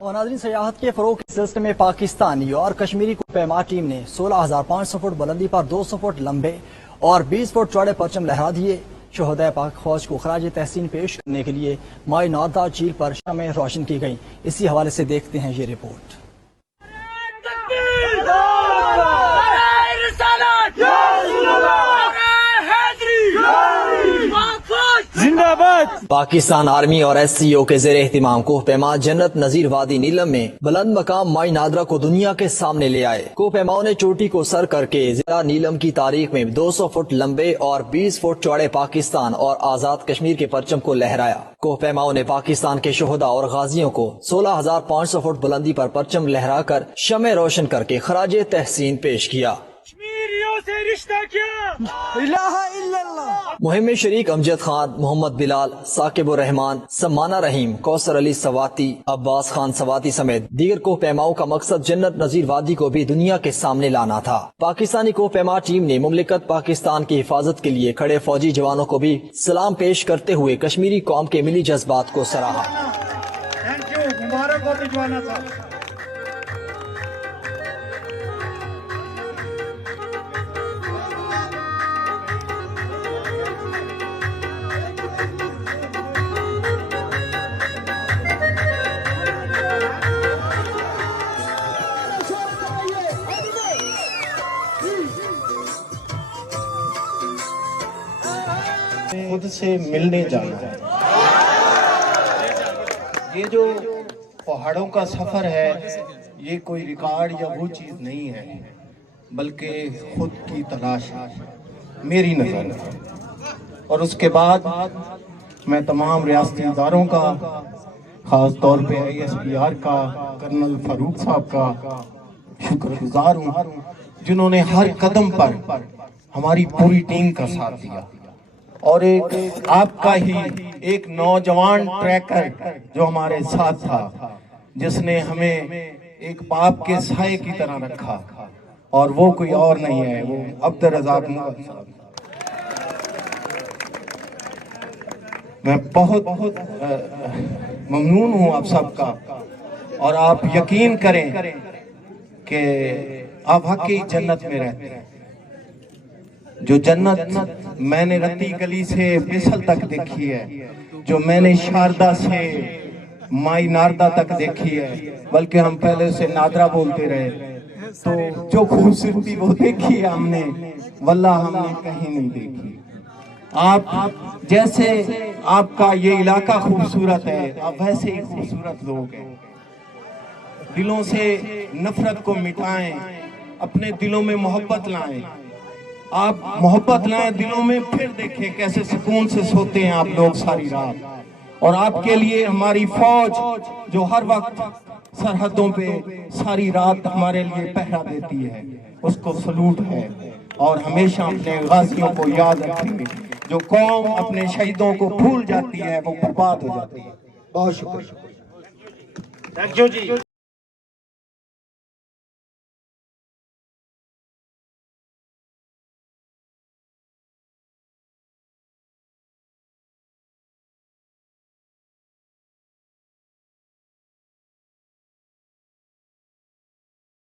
اور ناظرین، سیاحت کے فروغ کے سلسلے میں پاکستانی اور کشمیری کوہ پیما ٹیم نے 16,500 فٹ بلندی پر 200 فٹ لمبے اور 20 فٹ چوڑے پرچم لہرا دیے۔ شہدائے پاک فوج کو خراج تحسین پیش کرنے کے لیے مائی ناردا جھیل پر شمعیں روشن کی گئیں۔ اسی حوالے سے دیکھتے ہیں یہ رپورٹ۔ پاکستان آرمی اور ایس سی او کے زیر اہتمام کوہ پیما جنت نظیر وادی نیلم میں بلند مقام مائی نادرا کو دنیا کے سامنے لے آئے۔ کوہ پیماؤں نے چوٹی کو سر کر کے ضلع نیلم کی تاریخ میں 200 فٹ لمبے اور 20 فٹ چوڑے پاکستان اور آزاد کشمیر کے پرچم کو لہرایا۔ کوہ پیماؤں نے پاکستان کے شہداء اور غازیوں کو 16,500 فٹ بلندی پر پرچم لہرا کر شمع روشن کر کے خراج تحسین پیش کیا۔ مہم میں شریک امجد خان، محمد بلال، ثاقب الرحمان، سمانہ رحیم، کوثر علی سواتی، عباس خان سواتی سمیت دیگر کوہ پیماؤں کا مقصد جنت نظیر وادی کو بھی دنیا کے سامنے لانا تھا۔ پاکستانی کوہ پیما ٹیم نے مملکت پاکستان کی حفاظت کے لیے کھڑے فوجی جوانوں کو بھی سلام پیش کرتے ہوئے کشمیری قوم کے ملی جذبات کو سراہا۔ خود سے ملنے جانا ہے۔ یہ جو پہاڑوں کا سفر ہے یہ کوئی ریکارڈ یا وہ چیز نہیں ہے، بلکہ خود کی تلاش ہے میری نظر میں۔ اور اس کے بعد میں تمام ریاستی اداروں کا، خاص طور پہ ISPR کا، کرنل فاروق صاحب کا شکر گزار ہوں جنہوں نے ہر قدم پر ہماری پوری ٹیم کا ساتھ دیا۔ اور ایک آپ کا ہی ایک نوجوان ٹریکر جو ہمارے ساتھ تھا، جس نے ہمیں ایک باپ کے سائے کی طرح رکھا، اور وہ کوئی اور نہیں ہے، وہ عبدالرزاق مغل صاحب۔ میں بہت ممنون ہوں آپ سب کا، اور آپ یقین کریں کہ آپ واقعی جنت میں رہتے ہیں۔ جو جنت میں نے رتی گلی سے بسل تک دیکھی ہے، جو میں نے شاردا سے مائی ناردا تک دیکھی ہے، بلکہ ہم پہلے اسے نادرا بولتے رہے، تو جو خوبصورتی وہ دیکھی ہے ہم نے، واللہ ہم نے کہیں نہیں دیکھی۔ آپ جیسے آپ کا یہ علاقہ خوبصورت ہے، آپ ویسے ہی خوبصورت لوگ ہیں۔ دلوں سے نفرت کو مٹائیں، اپنے دلوں میں محبت لائیں۔ آپ محبت لائیں دلوں میں، پھر دیکھیں کیسے سکون سے سوتے ہیں آپ لوگ ساری رات۔ اور آپ کے لیے ہماری فوج جو ہر وقت سرحدوں پہ ساری رات ہمارے لیے پہرا دیتی ہے، اس کو سلوٹ ہے۔ اور ہمیشہ اپنے غازیوں کو یاد رکھیں گے۔ جو قوم اپنے شہیدوں کو بھول جاتی ہے وہ برباد ہو جاتی ہے۔ بہت شکریہ۔